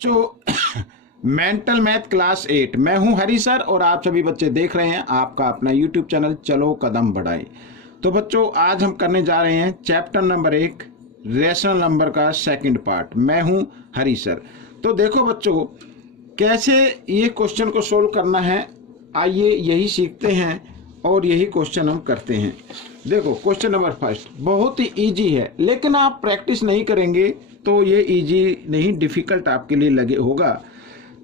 जो mental math class 8, मैं हूं हरी सर और आप सभी बच्चे देख रहे हैं आपका अपना यूट्यूब चैनल चलो कदम बढ़ाएं। तो बच्चों आज हम करने जा रहे हैं चैप्टर नंबर 1 रेशनल नंबर का सेकंड पार्ट। मैं हूं हरी सर। तो देखो बच्चों कैसे ये क्वेश्चन को सोल्व करना है, आइए यही सीखते हैं और यही क्वेश्चन हम करते हैं। देखो क्वेश्चन नंबर फर्स्ट बहुत ही इजी है, लेकिन आप प्रैक्टिस नहीं करेंगे तो ये इजी नहीं, डिफिकल्ट आपके लिए लगे होगा।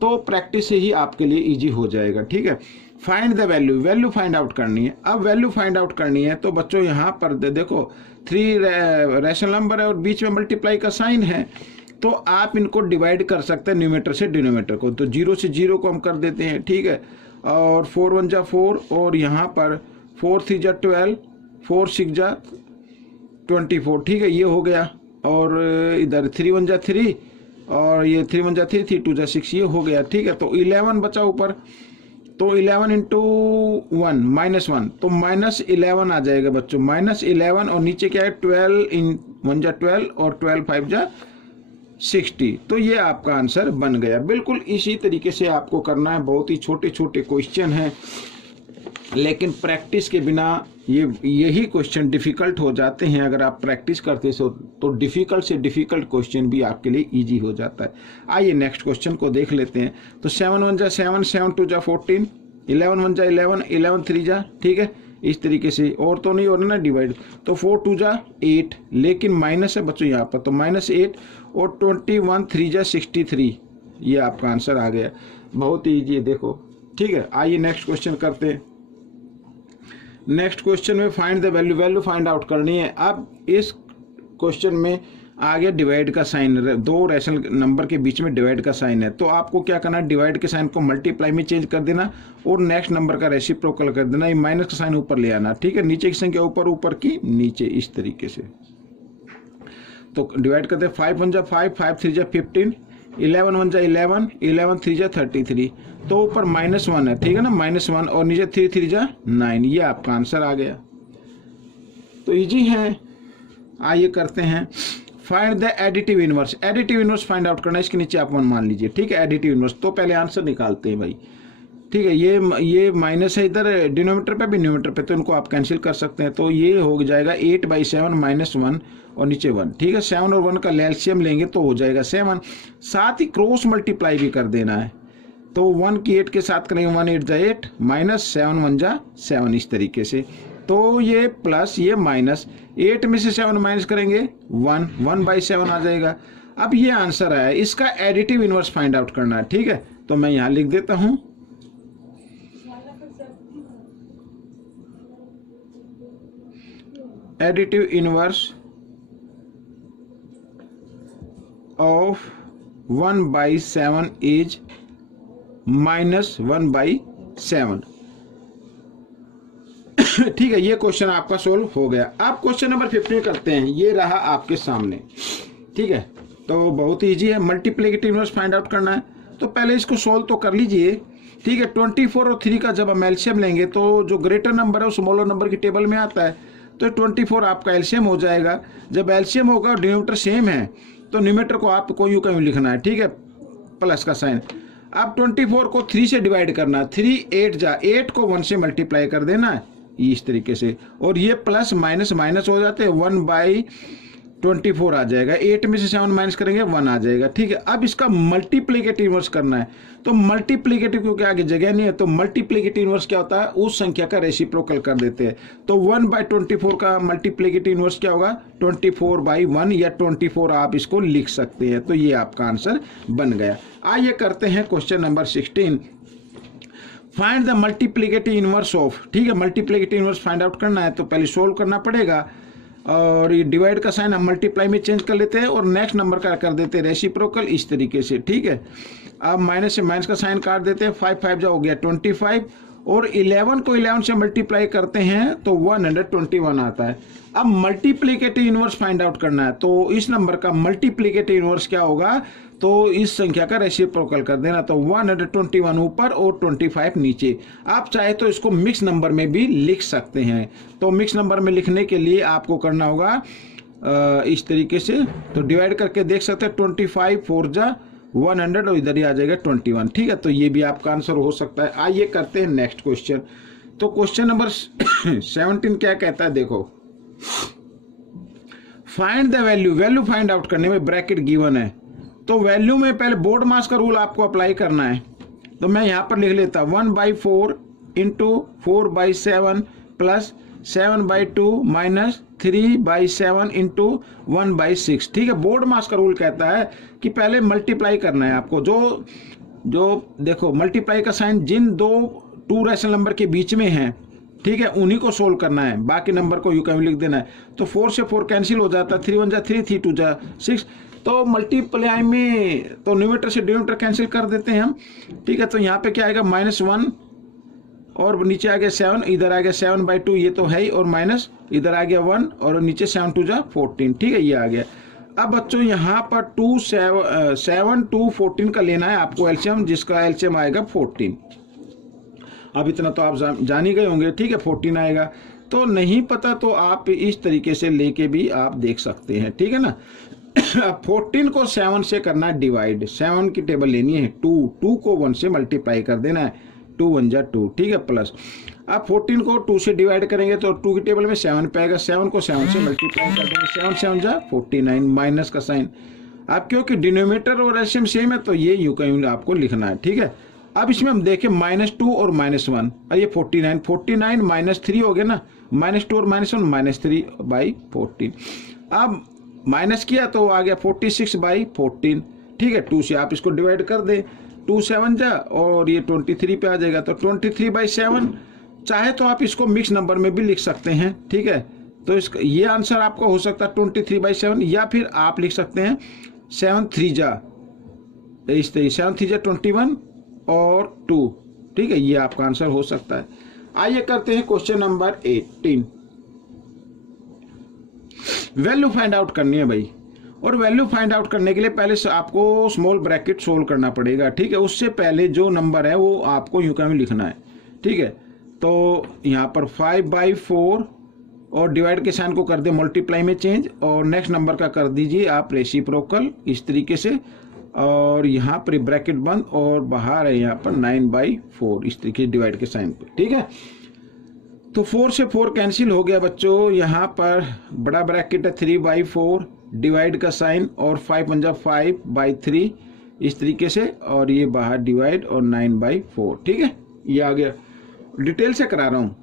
तो प्रैक्टिस से ही आपके लिए इजी हो जाएगा। ठीक है, find the value, value find out करनी है। अब वैल्यू फाइंड आउट करनी है तो बच्चों यहाँ पर देखो 3 रैशनल नंबर है और बीच में मल्टीप्लाई का साइन है, तो आप इनको डिवाइड कर सकते हैं न्यूमेटर से डिनोमिनेटर को। तो 0 से 0 को हम कर देते हैं। ठीक है, और 4 1 जा 4 और यहाँ पर 4 3 जा 12, 4 6 जा 24। ठीक है, ये हो गया। और इधर 3 1 जा 3 और ये 3 1 जा 3, 3 2 जा 6, ये हो गया। ठीक है, तो 11 बचा ऊपर, तो 11 इंटू 1 -1, तो -11 आ जाएगा बच्चों, -11। और नीचे क्या है 12 इन 1 जा 12 और 12 5 जा 60। तो ये आपका आंसर बन गया। बिल्कुल इसी तरीके से आपको करना है। बहुत ही छोटे छोटे क्वेश्चन हैं, लेकिन प्रैक्टिस के बिना यही क्वेश्चन डिफिकल्ट हो जाते हैं। अगर आप प्रैक्टिस करते हो तो डिफिकल्ट से डिफिकल्ट क्वेश्चन भी आपके लिए इजी हो जाता है। आइए नेक्स्ट क्वेश्चन को देख लेते हैं। तो 7 1 जा 7, 7 2 जा 14, 11 1 जा 11, 11 3 जा, ठीक है, इस तरीके से। और तो नहीं हो रहा ना डिवाइड, तो 4 2 जा 8, लेकिन माइनस है बच्चों यहाँ पर, तो -8 और 21 3 जा 63। ये आपका आंसर आ गया। बहुत ही ईजी है देखो। ठीक है, आइए नेक्स्ट क्वेश्चन करते हैं। नेक्स्ट क्वेश्चन में find the value, value find out करनी है। अब इस क्वेश्चन में आगे डिवाइड का साइन, 2 रैशनल नंबर के बीच में डिवाइड का साइन है, तो आपको क्या करना है, डिवाइड के साइन को मल्टीप्लाई में चेंज कर देना और नेक्स्ट नंबर का रेसिप्रोकल कर देना। ये माइनस का साइन ऊपर ले आना। ठीक है, नीचे की संख्या ऊपर, ऊपर की नीचे, इस तरीके से। तो डिवाइड करते हैं 5 1 जा 5, 5 3 जा 15, 11 1 जा 11, 11 3 जा 33। तो ऊपर -1 है, ठीक है ना, -1, और नीचे 3 3 जा 9। ये आपका आंसर आ गया। तो इजी है। आइए करते हैं find the additive inverse. Additive inverse find out करना है। इसके नीचे आप 1 मान लीजिए। ठीक है, एडिटिव इनवर्स। तो पहले आंसर निकालते हैं भाई। ठीक है, ये माइनस है इधर डिनोमीटर पे भी न्यूमीटर पे, तो इनको आप कैंसिल कर सकते हैं। तो ये हो जाएगा 8/7 -1 और नीचे 1। ठीक है, 7 और 1 का एलसीएम लेंगे तो हो जाएगा 7। साथ ही क्रॉस मल्टीप्लाई भी कर देना है, तो 1 की 8 के साथ करेंगे, 1 8 जा 8 -7 1 जा 7, इस तरीके से। तो ये प्लस ये माइनस, 8 में से 7 माइनस करेंगे 1, 1/7 आ जाएगा। अब ये आंसर आया। इसका एडिटिव इनवर्स फाइंड आउट करना है। ठीक है, तो मैं यहाँ लिख देता हूँ, एडिटिव इनवर्स ऑफ 1/7 इज -1/7। ठीक है, ये क्वेश्चन आपका सोल्व हो गया। अब क्वेश्चन नंबर 15 करते हैं। ये रहा आपके सामने। ठीक है, तो बहुत इजी है। मल्टीप्लिकेटिव इनवर्स फाइंड आउट करना है, तो पहले इसको सोल्व तो कर लीजिए। ठीक है, 24 और 3 का जब हम एलसीएम लेंगे तो जो ग्रेटर नंबर है वो स्मॉलर नंबर की टेबल में आता है, तो 24 आपका एलसीएम हो जाएगा। जब एलसीएम होगा और डिनोमिनेटर सेम है तो न्यूमेटर को आपको यूं कहीं लिखना है। ठीक है, प्लस का साइन। अब 24 को 3 से डिवाइड करना, 3 8 जा 8 को 1 से मल्टीप्लाई कर देना है, इस तरीके से। और ये प्लस माइनस माइनस हो जाते हैं, 1/24 आ जाएगा। 8 में से 7 माइनस करेंगे 1 आ जाएगा। ठीक है, अब इसका मल्टीप्लिकेटिव इनवर्स करना है, तो मल्टीप्लिकेटिव क्योंकि आगे जगह नहीं है, तो मल्टीप्लिकेटिव इनवर्स क्या होता है, उस संख्या का रेसिप्रोकल कर देते हैं। तो 1/24 का मल्टीप्लिकेटिव इनवर्स क्या होगा, 24/1 या 24 आप इसको लिख सकते हैं। तो ये आपका आंसर बन गया। आइए करते हैं question number 16। Find the multiplicative inverse of. ठीक है, मल्टीप्लिकेटिव इनवर्स फाइंड आउट करना है तो पहले सोल्व करना पड़ेगा, और ये डिवाइड का साइन हम मल्टीप्लाई में चेंज कर लेते हैं और नेक्स्ट नंबर का कर देते हैं रेसिप्रोकल, इस तरीके से। ठीक है, अब माइनस से माइनस का साइन काट देते हैं, 5 5 जा हो गया 25, और 11 को 11 से मल्टीप्लाई करते हैं तो 121 आता है। अब मल्टीप्लिकेटिव इनवर्स फाइंड आउट करना है, तो इस नंबर का मल्टीप्लिकेटिव इनवर्स क्या होगा, तो इस संख्या का रेसिप्रोकल कर देना, तो 121 ऊपर और 25 नीचे। आप चाहे तो इसको मिक्स नंबर में भी लिख सकते हैं। तो मिक्स नंबर में लिखने के लिए आपको करना होगा इस तरीके से, तो डिवाइड करके देख सकते हैं, 25 4 जा 100 और इधर ही आ जाएगा 21। ठीक है, तो ये भी आपका आंसर हो सकता है। आइए करते हैं नेक्स्ट क्वेश्चन। तो क्वेश्चन नंबर 17 क्या कहता है, देखो, find the value, value find out करने में ब्रैकेट गिवन है, तो वैल्यू में पहले बोर्ड मास का रूल आपको अप्लाई करना है। तो मैं यहां पर लिख लेता 1/4 इंटू 4/7 प्लस 7/2 माइनस 3/7 इंटू 1/6। ठीक है, बोर्ड मास का रूल कहता है कि पहले मल्टीप्लाई करना है आपको। जो देखो मल्टीप्लाई का साइन जिन दो टू रैशनल नंबर के बीच में है, ठीक है, उन्हीं को सोल्व करना है, बाकी नंबर को यू लिख देना है। तो 4 से 4 कैंसिल हो जाता है, 3 1 जा 3, 3 2 जा 6। तो मल्टीप्लाई में तो न्यूमरेटर से डिनोमिनेटर कैंसिल कर देते हैं हम। ठीक है, तो यहाँ पे क्या आएगा -1 और नीचे आ गया 7, इधर आ गया 7/2, ये तो है ही, और माइनस इधर आ गया 1 और नीचे 7 2 जा 14। ठीक है, ये आ गया। अब बच्चों यहाँ पर 7 2 14 का लेना है आपको एलसीएम, जिसका एलसीएम आएगा 14। अब इतना तो आप जान ही गए होंगे। ठीक है, 14 आएगा। तो नहीं पता तो आप इस तरीके से लेके भी आप देख सकते हैं। ठीक है ना। अब 14 को 7 से करना है डिवाइड, 7 की टेबल लेनी है 2 को 1 से मल्टीप्लाई कर देना है, 2 1 जा 2। ठीक है, प्लस अब 14 को 2 से डिवाइड करेंगे तो 2 की टेबल में 7 पे आएगा, 7 को 7 से मल्टीप्लाई कर देंगे, 7 7 जा 49, माइनस का साइन। अब क्योंकि डिनोमिनेटर और एलसीएम सेम है तो ये यूं का यूं आपको लिखना है। ठीक है, अब इसमें हम देखें -2 और -1, और ये 49 -3 हो गया ना, -2 और -1 -3/14। अब माइनस किया तो आ गया 46/14। ठीक है, 2 से आप इसको डिवाइड कर दें, 2 7 जा और ये 23 पे आ जाएगा, तो 23/7। चाहे तो आप इसको मिक्स नंबर में भी लिख सकते हैं। ठीक है, तो इसका ये आंसर आपका हो सकता है 23/7, या फिर आप लिख सकते हैं 7 3 जा, इस तरीके 7 3 जा 21 और 2। ठीक है, ये आपका आंसर हो सकता है। आइए करते हैं question number 18। Value find out करनी है भाई, और वैल्यू फाइंड आउट करने के लिए पहले से आपको स्मॉल ब्रैकेट सोल्व करना पड़ेगा। ठीक है, उससे पहले जो नंबर है वो आपको यूं में लिखना है। ठीक है, तो यहाँ पर 5/4 और डिवाइड के साइन को कर दे मल्टीप्लाई में चेंज, और नेक्स्ट नंबर का कर दीजिए आप रेसिप्रोकल इस तरीके से, और यहाँ पर ब्रैकेट बंद और बाहर है यहाँ पर 9/4 इस तरीके डिवाइड के साइन पे। ठीक है, तो 4 से 4 कैंसिल हो गया बच्चों। यहाँ पर बड़ा ब्रैकेट है 3/4 डिवाइड का साइन और 5 1 जा 5/3 इस तरीके से, और ये बाहर डिवाइड और 9/4। ठीक है, ये आ गया। डिटेल से करा रहा हूँ,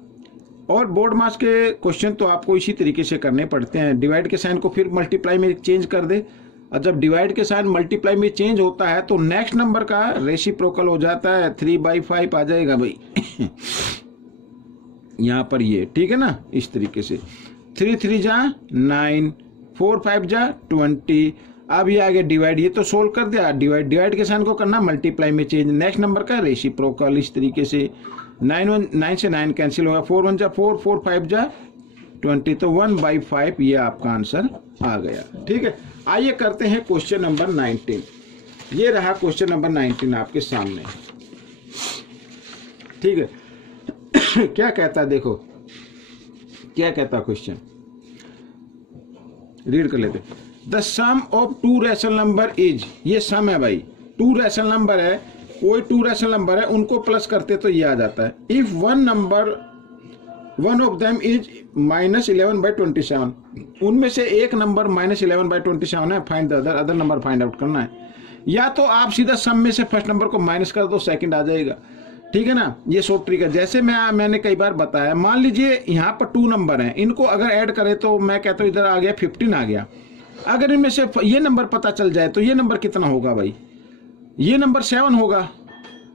और बोर्ड मास के क्वेश्चन तो आपको इसी तरीके से करने पड़ते हैं। डिवाइड के साइन को फिर मल्टीप्लाई में चेंज कर दे, और जब डिवाइड के साइन मल्टीप्लाई में चेंज होता है तो नेक्स्ट नंबर का रेसिप्रोकल हो जाता है, 3/5 आ जाएगा भाई यहाँ पर ये। ठीक है ना, इस तरीके से 3 3 जा 9, 4 5 जा 20। अब ये आगे डिवाइड, ये तो सोल्व कर दिया। डिवाइड के साइन को करना मल्टीप्लाई में चेंज, नेक्स्ट नंबर का रेसिप्रोकल इस तरीके से। 9 से 9 कैंसिल होगा, 4 1 जा 4, 4 5 जा 20, तो 1/5 ये आपका आंसर आ गया। ठीक है, आइए करते हैं क्वेश्चन नंबर 19। ये रहा क्वेश्चन नंबर 19 आपके सामने। ठीक है, क्या कहता है देखो, क्या कहता क्वेश्चन, रीड कर लेते। The sum of 2 rational number is, ये सम है भाई, 2 रैशनल नंबर है, कोई 2 रैशनल नंबर है, उनको प्लस करते तो ये आ जाता है। If one of them is -11/27, उनमें से एक नंबर -11/27 है, find the other number find out करना है। या तो आप सीधा सम में से फर्स्ट नंबर को माइनस कर दो, सेकंड आ जाएगा। ठीक है ना, ये शॉर्ट ट्रिक है। जैसे मैंने कई बार बताया, मान लीजिए यहाँ पर 2 नंबर हैं, इनको अगर ऐड करें तो मैं कहता हूँ इधर आ गया 15 आ गया। अगर इनमें से ये नंबर पता चल जाए तो ये नंबर कितना होगा भाई, ये नंबर 7 होगा।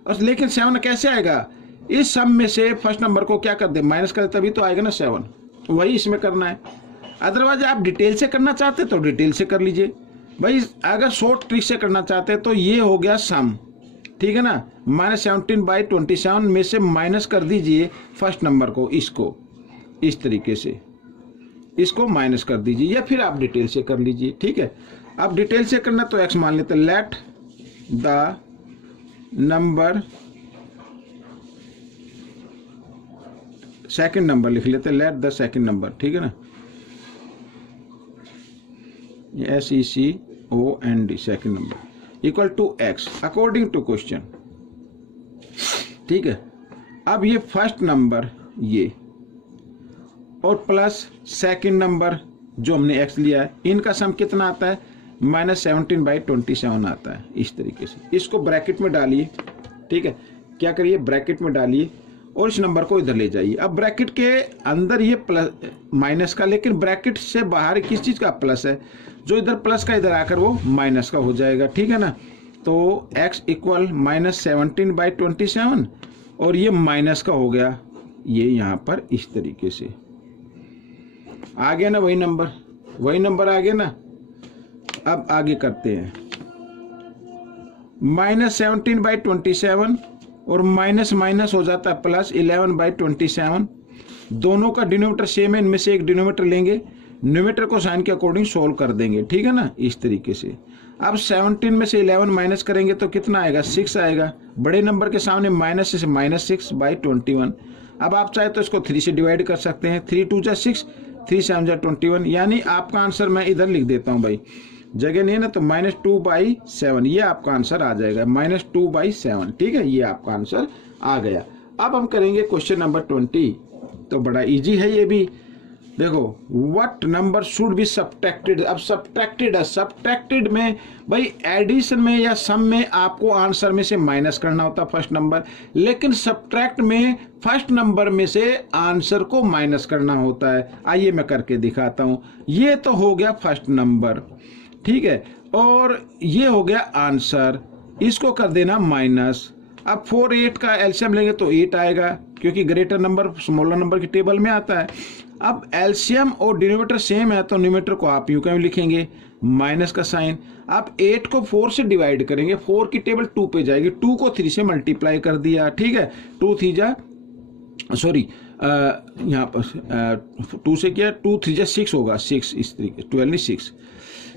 और लेकिन 7 कैसे आएगा, इस सम में से फर्स्ट नंबर को क्या कर दे, माइनस कर दे, तभी तो आएगा ना 7। वही इसमें करना है। अदरवाइज आप डिटेल से करना चाहते तो डिटेल से कर लीजिए भाई। अगर शॉर्ट ट्रिक से करना चाहते तो ये हो गया सम। ठीक है ना, -17/27 में से माइनस कर दीजिए फर्स्ट नंबर को, इसको इस तरीके से इसको माइनस कर दीजिए, या फिर आप डिटेल से कर लीजिए। ठीक है, अब डिटेल से करना तो x मान लेते, late the number, second number लिख लेते, लेट द सेकंड नंबर। ठीक है ना, SECOND second number, equal to X according to question. ठीक है, अब ये फर्स्ट नंबर ये और प्लस सेकंड नंबर जो हमने एक्स लिया है, इनका सम कितना आता है, -17/27 आता है। इस तरीके से इसको ब्रैकेट में डालिए। ठीक है, क्या करिए, ब्रैकेट में डालिए और इस नंबर को इधर ले जाइए। अब ब्रैकेट के अंदर ये प्लस माइनस का, लेकिन ब्रैकेट से बाहर किस चीज़ का प्लस है, जो इधर प्लस का इधर आकर वो माइनस का हो जाएगा। ठीक है ना, तो x इक्वल -17/27 और ये माइनस का हो गया, ये यहाँ पर इस तरीके से आ गया ना, वही नंबर आ गया ना। अब आगे करते हैं, -17/27 और माइनस माइनस हो जाता है प्लस 11/27। दोनों का डिनोमिनेटर सेम है, इनमें से एक डिनोमिनेटर लेंगे, न्यूमरेटर को साइन के अकॉर्डिंग सोल्व कर देंगे। ठीक है ना, इस तरीके से। अब 17 में से 11 माइनस करेंगे तो कितना आएगा, 6 आएगा। बड़े नंबर के सामने माइनस से -6/21। अब आप चाहे तो इसको 3 से डिवाइड कर सकते हैं, 3 2 6, 3 7 21, यानी आपका आंसर मैं इधर लिख देता हूं भाई, जगह नहीं है ना, तो -2/7 ये आपका आंसर आ जाएगा, -2/7। ठीक है, ये आपका आंसर आ गया। अब हम करेंगे क्वेश्चन नंबर 20, तो बड़ा इजी है ये भी। देखो, what number should be subtracted. अब सब्ट्रैक्टेड है, सब्ट्रैक्टेड में भाई एडिशन में या सम में आपको आंसर में से माइनस करना होता है फर्स्ट नंबर, लेकिन सब्ट्रैक्ट में फर्स्ट नंबर में से आंसर को माइनस करना होता है। आइए मैं करके दिखाता हूं। ये तो हो गया फर्स्ट नंबर, ठीक है, और ये हो गया आंसर, इसको कर देना माइनस। अब 4 8 का एलसीएम लेंगे तो 8 आएगा, क्योंकि ग्रेटर नंबर स्मॉलर नंबर की टेबल में आता है। अब एलसीएम और डिनोमिनेटर सेम है तो न्यूमरेटर को आप यूं क्यों लिखेंगे, माइनस का साइन। आप 8 को 4 से डिवाइड करेंगे, 4 की टेबल 2 पे जाएगी, 2 को 3 से मल्टीप्लाई कर दिया। ठीक है, 2 3 जा सॉरी यहाँ पर 2 से क्या, 2 3 जा 6 होगा, 6 इस तरीके, 12 नहीं 6।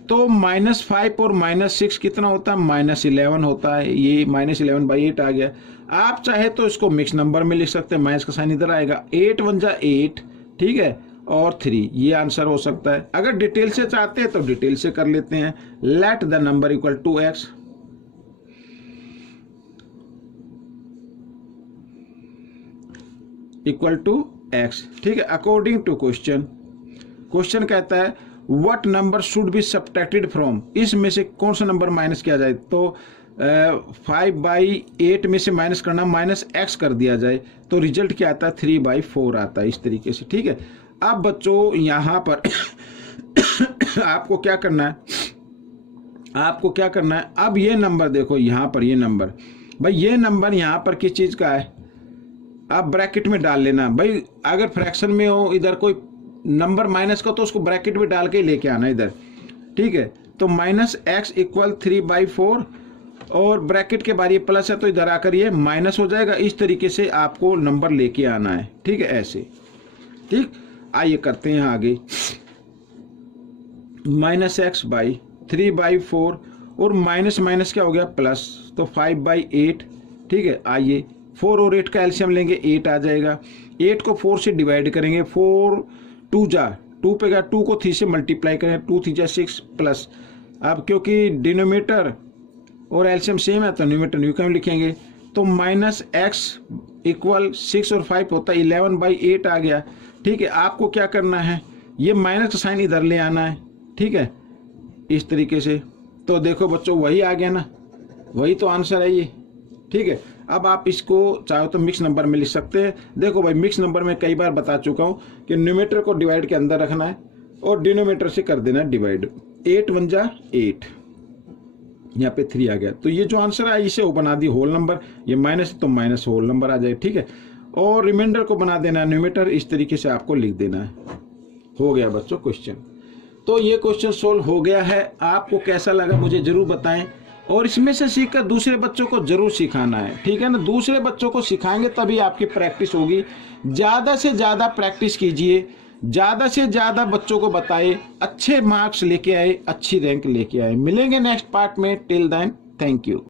तो -5 और -6 कितना होता है, -11 होता है। ये -11/8 आ गया। आप चाहे तो इसको मिक्स नंबर में लिख सकते हैं, माइनस का साइन इधर आएगा, 8 1 जा 8, ठीक है, और 3, ये आंसर हो सकता है। अगर डिटेल से चाहते हैं तो डिटेल से कर लेते हैं। Let the number equal to x, equal to x, ठीक है, अकॉर्डिंग टू क्वेश्चन। क्वेश्चन कहता है what number should be subtracted from, इसमें से कौन सा नंबर माइनस किया जाए। तो 5/8 में से माइनस करना, -x कर दिया जाए, तो रिजल्ट क्या आता है, 3/4 आता है, इस तरीके से। ठीक है, अब बच्चों यहाँ पर आपको क्या करना है, अब ये नंबर देखो, यहाँ पर ये नंबर, भाई ये नंबर यहाँ पर किस चीज का है, आप ब्रैकेट में डाल लेना। भाई अगर फ्रैक्शन में हो इधर कोई नंबर माइनस का, तो उसको ब्रैकेट में डाल के लेके आना इधर। ठीक है, तो -x इक्वल 3/4 और ब्रैकेट के बारे प्लस है तो इधर आकर ये माइनस हो जाएगा। इस तरीके से आपको नंबर लेके आना है। ठीक है, ऐसे। ठीक, आइए करते हैं आगे। -x/3/4 और माइनस माइनस क्या हो गया, प्लस, तो 5/8। ठीक है, आइए 4 और 8 का एलसीएम लेंगे, 8 आ जाएगा। 8 को 4 से डिवाइड करेंगे, 4 2 जा 2 पे गया, 2 को 3 से मल्टीप्लाई करें, 2 3 जा 6 प्लस। अब क्योंकि डिनोमिनेटर और एलसीएम सेम है तो न्यूमरेटर न्यू क्यों लिखेंगे, तो -x इक्वल 6 और 5 होता है 11/8 आ गया। ठीक है, आपको क्या करना है, ये माइनस का साइन इधर ले आना है। ठीक है, इस तरीके से। तो देखो बच्चों, वही आ गया ना, वही तो आंसर है ये। ठीक है, अब आप इसको चाहो तो मिक्स नंबर में लिख सकते हैं। देखो भाई, मिक्स नंबर में कई बार बता चुका हूं कि न्यूमरेटर को डिवाइड के अंदर रखना है और डिनोमिनेटर से कर देना डिवाइड। 8 1 जा 8, यहाँ पे 3 आ गया, तो ये जो आंसर है इसे वो बना दी होल नंबर, ये माइनस तो माइनस होल नंबर आ जाए। ठीक है, और रिमाइंडर को बना देना न्यूमरेटर, इस तरीके से आपको लिख देना है। हो गया बच्चों क्वेश्चन। तो ये क्वेश्चन सोल्व हो गया है। आपको कैसा लगा मुझे जरूर बताएं, और इसमें से सीखकर दूसरे बच्चों को जरूर सिखाना है। ठीक है ना, दूसरे बच्चों को सिखाएंगे तभी आपकी प्रैक्टिस होगी। ज्यादा से ज्यादा प्रैक्टिस कीजिए, ज्यादा से ज्यादा बच्चों को बताएं, अच्छे मार्क्स लेके आए, अच्छी रैंक लेके आए। मिलेंगे नेक्स्ट पार्ट में, टिल देन थैंक यू।